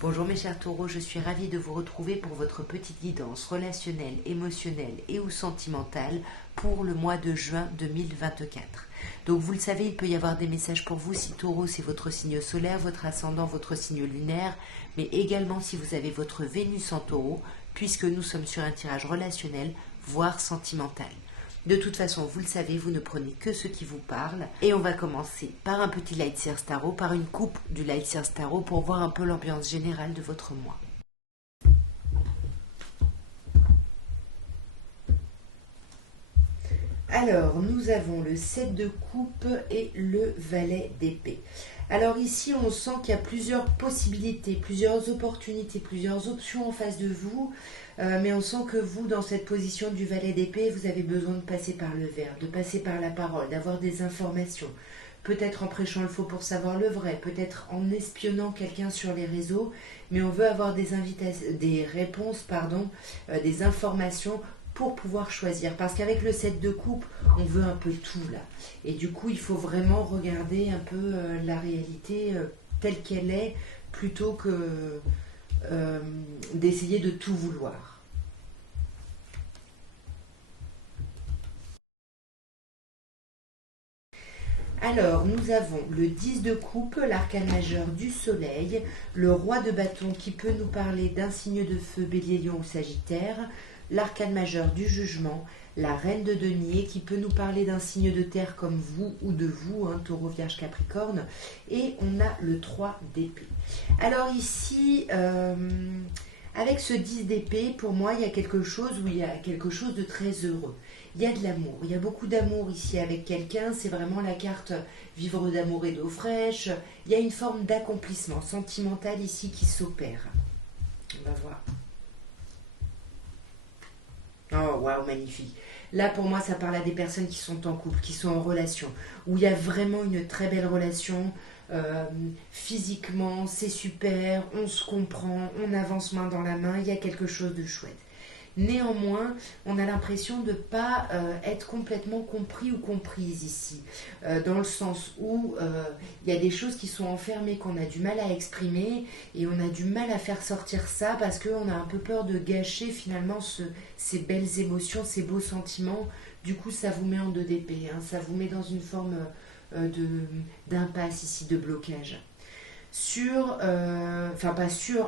Bonjour mes chers taureaux, je suis ravie de vous retrouver pour votre petite guidance relationnelle, émotionnelle et ou sentimentale pour le mois de juin 2024. Donc vous le savez, il peut y avoir des messages pour vous si taureau c'est votre signe solaire, votre ascendant, votre signe lunaire, mais également si vous avez votre Vénus en taureau, puisque nous sommes sur un tirage relationnel, voire sentimental. De toute façon, vous le savez, vous ne prenez que ce qui vous parle. Et on va commencer par un petit Light Seers Tarot, par une coupe du Light Seers Tarot pour voir un peu l'ambiance générale de votre mois. Alors, nous avons le 7 de coupe et le valet d'épée. Alors ici, on sent qu'il y a plusieurs possibilités, plusieurs opportunités, plusieurs options en face de vous. Mais on sent que vous, dans cette position du valet d'épée, vous avez besoin de passer par le verbe, de passer par la parole, d'avoir des informations. Peut-être en prêchant le faux pour savoir le vrai, peut-être en espionnant quelqu'un sur les réseaux, mais on veut avoir des réponses, des informations pour pouvoir choisir. Parce qu'avec le 7 de coupe, on veut un peu tout là. Et du coup, il faut vraiment regarder un peu la réalité telle qu'elle est, plutôt que d'essayer de tout vouloir. Alors, nous avons le 10 de coupe, l'arcane majeur du soleil, le roi de bâton qui peut nous parler d'un signe de feu, bélier, lion ou sagittaire, l'arcane majeur du jugement, la reine de denier qui peut nous parler d'un signe de terre comme vous ou de vous, taureau, vierge, capricorne, et on a le 3 d'épée. Alors ici, avec ce 10 d'épée, pour moi, il y a quelque chose de très heureux. Il y a de l'amour, il y a beaucoup d'amour ici avec quelqu'un, c'est vraiment la carte vivre d'amour et d'eau fraîche. Il y a une forme d'accomplissement sentimental ici qui s'opère. On va voir. Oh, waouh, magnifique. Là, pour moi, ça parle à des personnes qui sont en couple, qui sont en relation, où il y a vraiment une très belle relation. Physiquement, c'est super, on se comprend, on avance main dans la main, il y a quelque chose de chouette. Néanmoins, on a l'impression de ne pas être complètement compris ou comprise ici, dans le sens où il y a des choses qui sont enfermées, qu'on a du mal à exprimer, et on a du mal à faire sortir ça parce qu'on a un peu peur de gâcher finalement ces belles émotions, ces beaux sentiments. Du coup, ça vous met en deux d'épée, ça vous met dans une forme d'impasse ici, de blocage.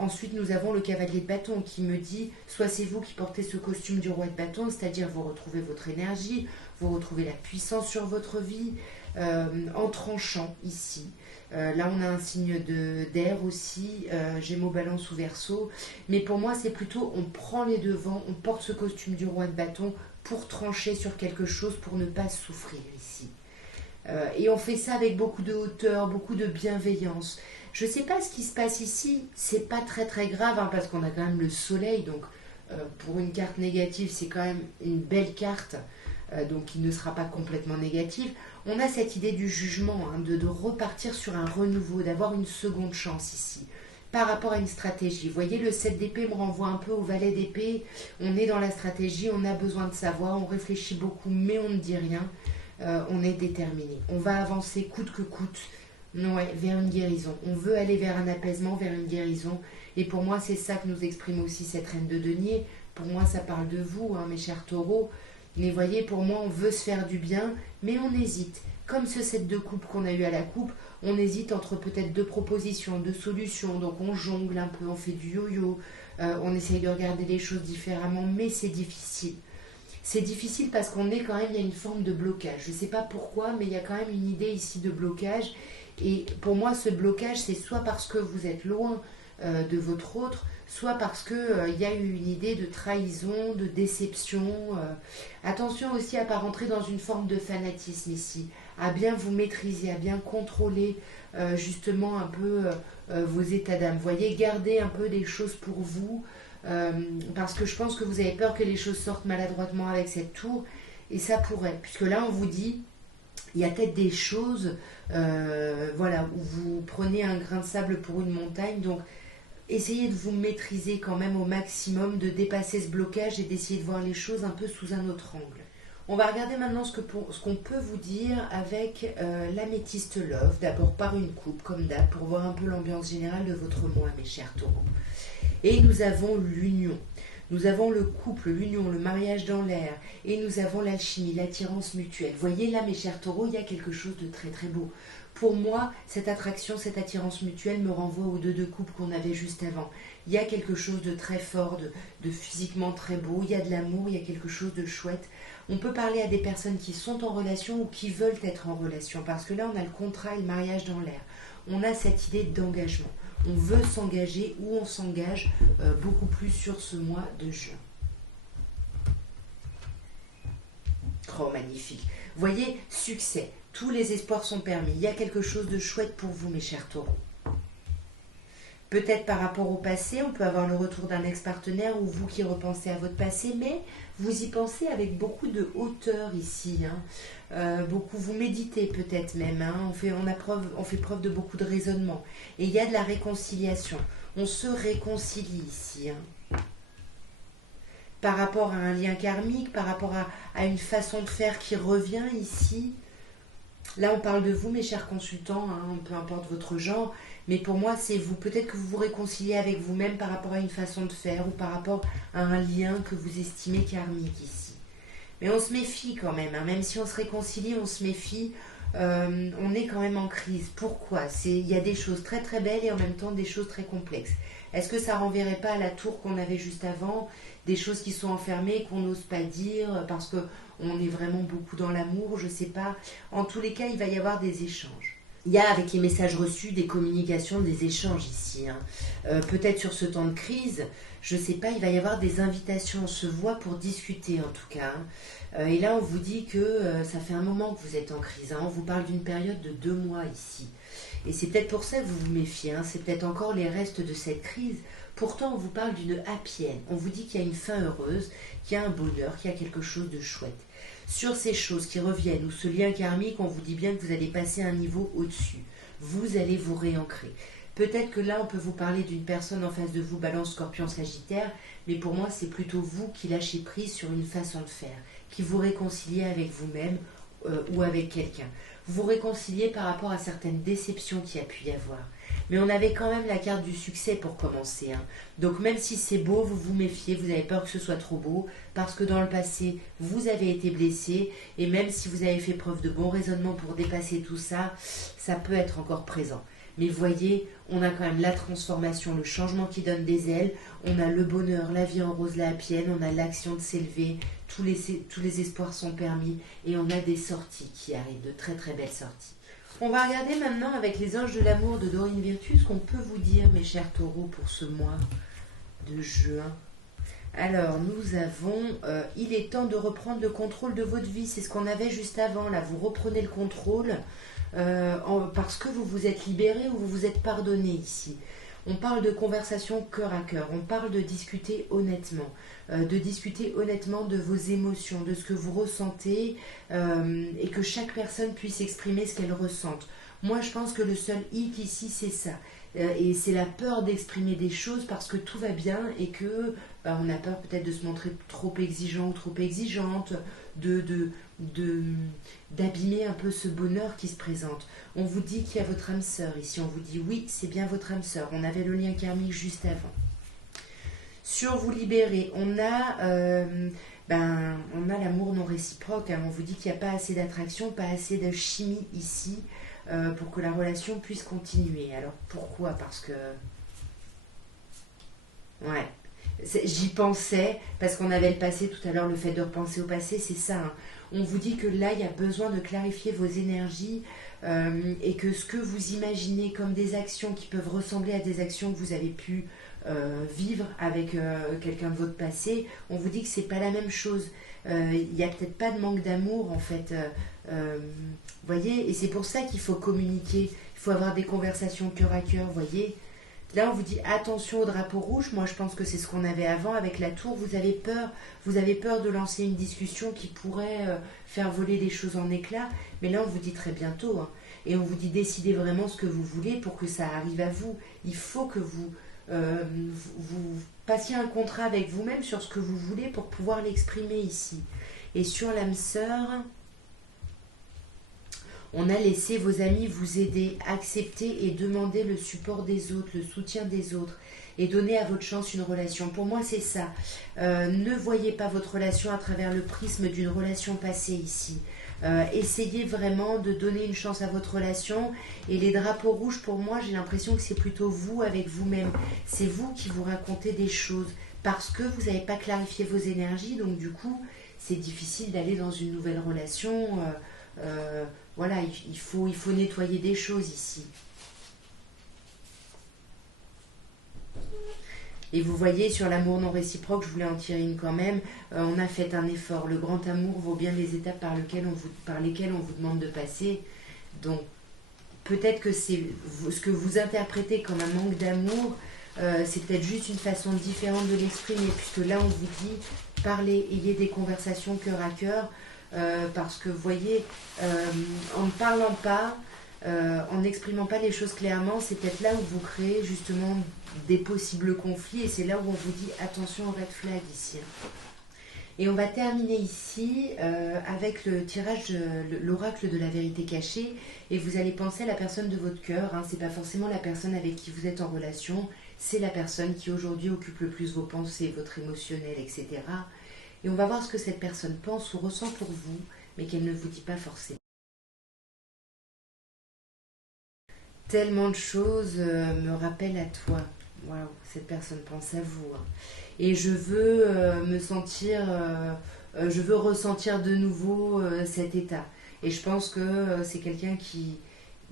Ensuite nous avons le cavalier de bâton qui me dit, soit c'est vous qui portez ce costume du roi de bâton, c'est-à-dire vous retrouvez votre énergie, vous retrouvez la puissance sur votre vie, en tranchant ici. Là on a un signe d'air aussi, Gémeaux, Balance ou Verseau, mais pour moi c'est plutôt on prend les devants, on porte ce costume du roi de bâton pour trancher sur quelque chose, pour ne pas souffrir ici. Et on fait ça avec beaucoup de hauteur, beaucoup de bienveillance. Je ne sais pas ce qui se passe ici, c'est pas très très grave, parce qu'on a quand même le soleil, donc pour une carte négative, c'est quand même une belle carte, donc qui ne sera pas complètement négative. On a cette idée du jugement, de repartir sur un renouveau, d'avoir une seconde chance ici, par rapport à une stratégie. Vous voyez, le 7 d'épée me renvoie un peu au valet d'épée. On est dans la stratégie, on a besoin de savoir, on réfléchit beaucoup, mais on ne dit rien. On est déterminé. On va avancer coûte que coûte, vers une guérison. On veut aller vers un apaisement, vers une guérison. Et pour moi, c'est ça que nous exprime aussi cette reine de denier. Pour moi, ça parle de vous, mes chers taureaux. Mais voyez, pour moi, on veut se faire du bien, mais on hésite. Comme ce 7 de coupe qu'on a eu à la coupe, on hésite entre peut-être deux propositions, deux solutions. Donc on jongle un peu, on fait du yo-yo, on essaye de regarder les choses différemment, mais c'est difficile. C'est difficile parce qu'on est quand même, il y a une forme de blocage. Je ne sais pas pourquoi, mais il y a quand même une idée ici de blocage. Et pour moi, ce blocage, c'est soit parce que vous êtes loin de votre autre, soit parce qu'il y a eu une idée de trahison, de déception. Attention aussi à ne pas rentrer dans une forme de fanatisme ici, à bien vous maîtriser, à bien contrôler justement un peu vos états d'âme. Vous voyez, gardez un peu des choses pour vous. Parce que je pense que vous avez peur que les choses sortent maladroitement avec cette tour, et ça pourrait, puisque là on vous dit il y a peut-être des choses où vous prenez un grain de sable pour une montagne, donc essayez de vous maîtriser quand même au maximum, de dépasser ce blocage et d'essayer de voir les choses un peu sous un autre angle. On va regarder maintenant ce qu'on peut vous dire avec l'améthyste love, d'abord par une coupe comme d'hab, pour voir un peu l'ambiance générale de votre mois, mes chers taureaux. Et nous avons l'union. Nous avons le couple, l'union, le mariage dans l'air. Et nous avons l'alchimie, l'attirance mutuelle. Voyez là, mes chers taureaux, il y a quelque chose de très très beau. Pour moi, cette attraction, cette attirance mutuelle me renvoie aux deux couples qu'on avait juste avant. Il y a quelque chose de très fort, de physiquement très beau. Il y a de l'amour, il y a quelque chose de chouette. On peut parler à des personnes qui sont en relation ou qui veulent être en relation. Parce que là, on a le contrat et le mariage dans l'air. On a cette idée d'engagement. On veut s'engager ou on s'engage beaucoup plus sur ce mois de juin. Oh, magnifique. Voyez, succès. Tous les espoirs sont permis. Il y a quelque chose de chouette pour vous, mes chers taureaux. Peut-être par rapport au passé, on peut avoir le retour d'un ex-partenaire ou vous qui repensez à votre passé, mais vous y pensez avec beaucoup de hauteur ici. Beaucoup, vous méditez peut-être même. On fait preuve de beaucoup de raisonnement. Et il y a de la réconciliation. On se réconcilie ici. Par rapport à un lien karmique, par rapport à une façon de faire qui revient ici. Là, on parle de vous, mes chers consultants, peu importe votre genre, mais pour moi, c'est vous. Peut-être que vous vous réconciliez avec vous-même par rapport à une façon de faire ou par rapport à un lien que vous estimez karmique ici. Mais on se méfie quand même, même si on se réconcilie, on se méfie, on est quand même en crise. Pourquoi ? Il y a des choses très très belles et en même temps des choses très complexes. Est-ce que ça renverrait pas à la tour qu'on avait juste avant ? Des choses qui sont enfermées, qu'on n'ose pas dire, parce qu'on est vraiment beaucoup dans l'amour, je sais pas. En tous les cas, il va y avoir des échanges. Il y a avec les messages reçus des communications, des échanges ici. Peut-être sur ce temps de crise, je ne sais pas, il va y avoir des invitations. On se voit pour discuter en tout cas. Et là, on vous dit que ça fait un moment que vous êtes en crise. On vous parle d'une période de 2 mois ici. Et c'est peut-être pour ça que vous vous méfiez. C'est peut-être encore les restes de cette crise. Pourtant, on vous parle d'une happy end. On vous dit qu'il y a une fin heureuse, qu'il y a un bonheur, qu'il y a quelque chose de chouette. Sur ces choses qui reviennent, ou ce lien karmique, on vous dit bien que vous allez passer un niveau au-dessus. Vous allez vous réancrer. Peut-être que là, on peut vous parler d'une personne en face de vous, Balance, Scorpion, Sagittaire, mais pour moi, c'est plutôt vous qui lâchez prise sur une façon de faire, qui vous réconciliez avec vous-même ou avec quelqu'un. Vous vous réconciliez par rapport à certaines déceptions qu'il y a pu y avoir. Mais on avait quand même la carte du succès pour commencer. Donc même si c'est beau, vous vous méfiez, vous avez peur que ce soit trop beau, parce que dans le passé, vous avez été blessé, et même si vous avez fait preuve de bon raisonnement pour dépasser tout ça, ça peut être encore présent. Mais voyez, on a quand même la transformation, le changement qui donne des ailes, on a le bonheur, la vie en rose, la happy end, on a l'action de s'élever, tous les espoirs sont permis, et on a des sorties qui arrivent, de très très belles sorties. On va regarder maintenant avec les anges de l'amour de Dorine Virtue ce qu'on peut vous dire, mes chers taureaux, pour ce mois de juin. Alors, nous avons, il est temps de reprendre le contrôle de votre vie. C'est ce qu'on avait juste avant, là. Vous reprenez le contrôle parce que vous vous êtes libéré ou vous vous êtes pardonné ici. On parle de conversation cœur à cœur. On parle de discuter honnêtement. De vos émotions, de ce que vous ressentez et que chaque personne puisse exprimer ce qu'elle ressente. Moi, je pense que le seul hic ici, c'est ça. Et c'est la peur d'exprimer des choses parce que tout va bien et que on a peur peut-être de se montrer trop exigeant ou trop exigeante, d'abîmer un peu ce bonheur qui se présente. On vous dit qu'il y a votre âme sœur ici. On vous dit oui, c'est bien votre âme sœur. On avait le lien karmique juste avant. Sur vous libérer, on a l'amour non réciproque. On vous dit qu'il n'y a pas assez d'attraction, pas assez de chimie ici pour que la relation puisse continuer. Alors pourquoi ? Parce que... Ouais, j'y pensais, parce qu'on avait le passé tout à l'heure, le fait de repenser au passé, c'est ça. On vous dit que là, il y a besoin de clarifier vos énergies et que ce que vous imaginez comme des actions qui peuvent ressembler à des actions que vous avez pu vivre avec quelqu'un de votre passé, on vous dit que c'est pas la même chose. Il n'y a peut-être pas de manque d'amour en fait. Voyez, et c'est pour ça qu'il faut communiquer. Il faut avoir des conversations cœur à cœur, voyez. Là, on vous dit attention au drapeau rouge. Moi, je pense que c'est ce qu'on avait avant avec la tour. Vous avez peur de lancer une discussion qui pourrait faire voler les choses en éclats. Mais là, on vous dit très bientôt. Et on vous dit décidez vraiment ce que vous voulez pour que ça arrive à vous. Il faut que vous passiez un contrat avec vous-même sur ce que vous voulez pour pouvoir l'exprimer ici. Et sur l'âme sœur, on a laissé vos amis vous aider, accepter et demander le support des autres, le soutien des autres et donner à votre chance une relation. Pour moi, c'est ça. Ne voyez pas votre relation à travers le prisme d'une relation passée ici. Essayez vraiment de donner une chance à votre relation. Et les drapeaux rouges, pour moi, j'ai l'impression que c'est plutôt vous avec vous-même. C'est vous qui vous racontez des choses parce que vous n'avez pas clarifié vos énergies. Donc du coup, c'est difficile d'aller dans une nouvelle relation. Voilà, il faut nettoyer des choses ici. Et vous voyez, sur l'amour non réciproque, je voulais en tirer une quand même, on a fait un effort. Le grand amour vaut bien les étapes par lesquelles on vous demande de passer. Donc, peut-être que c'est ce que vous interprétez comme un manque d'amour, c'est peut-être juste une façon différente de l'exprimer, puisque là, on vous dit, parlez, ayez des conversations cœur à cœur, parce que vous voyez, en ne parlant pas, en n'exprimant pas les choses clairement, c'est peut-être là où vous créez justement des possibles conflits, et c'est là où on vous dit attention au red flag ici. Et on va terminer ici avec le tirage, l'oracle de la vérité cachée, et vous allez penser à la personne de votre cœur, hein. C'est pas forcément la personne avec qui vous êtes en relation, c'est la personne qui aujourd'hui occupe le plus vos pensées, votre émotionnel, etc. Et on va voir ce que cette personne pense ou ressent pour vous, mais qu'elle ne vous dit pas forcément. Tellement de choses me rappellent à toi. Waouh, cette personne pense à vous. Hein. Et je veux me sentir, je veux ressentir de nouveau cet état. Et je pense que c'est quelqu'un qui,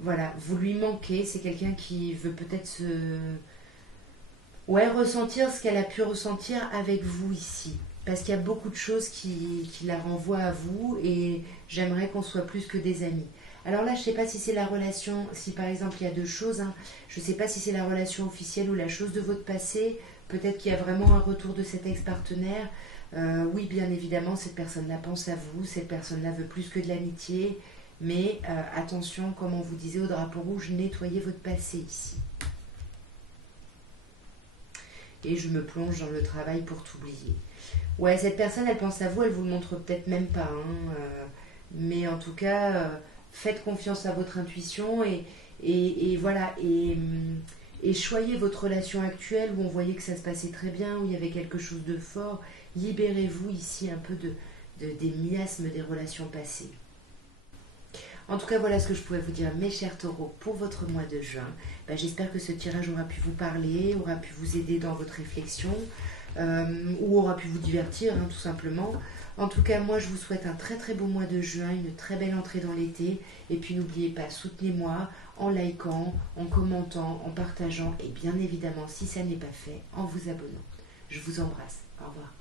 voilà, vous lui manquez. C'est quelqu'un qui veut peut-être ressentir ce qu'elle a pu ressentir avec vous ici. Parce qu'il y a beaucoup de choses qui la renvoient à vous et j'aimerais qu'on soit plus que des amis. Alors là, je ne sais pas si c'est la relation, si par exemple il y a deux choses, hein, je ne sais pas si c'est la relation officielle ou la chose de votre passé, peut-être qu'il y a vraiment un retour de cet ex-partenaire. Oui, bien évidemment, cette personne-là pense à vous, cette personne-là veut plus que de l'amitié, mais attention, comme on vous disait au drapeau rouge, nettoyez votre passé ici. Et je me plonge dans le travail pour t'oublier. Ouais, cette personne, elle pense à vous, elle vous le montre peut-être même pas, hein, mais en tout cas... faites confiance à votre intuition et voilà, et choyez votre relation actuelle où on voyait que ça se passait très bien, où il y avait quelque chose de fort. Libérez-vous ici un peu des miasmes des relations passées. En tout cas, voilà ce que je pouvais vous dire, mes chers taureaux, pour votre mois de juin. J'espère que ce tirage aura pu vous parler, aura pu vous aider dans votre réflexion, ou aura pu vous divertir, hein, tout simplement. En tout cas, moi, je vous souhaite un très très beau mois de juin, une très belle entrée dans l'été. Et puis, n'oubliez pas, soutenez-moi en likant, en commentant, en partageant et bien évidemment, si ça n'est pas fait, en vous abonnant. Je vous embrasse. Au revoir.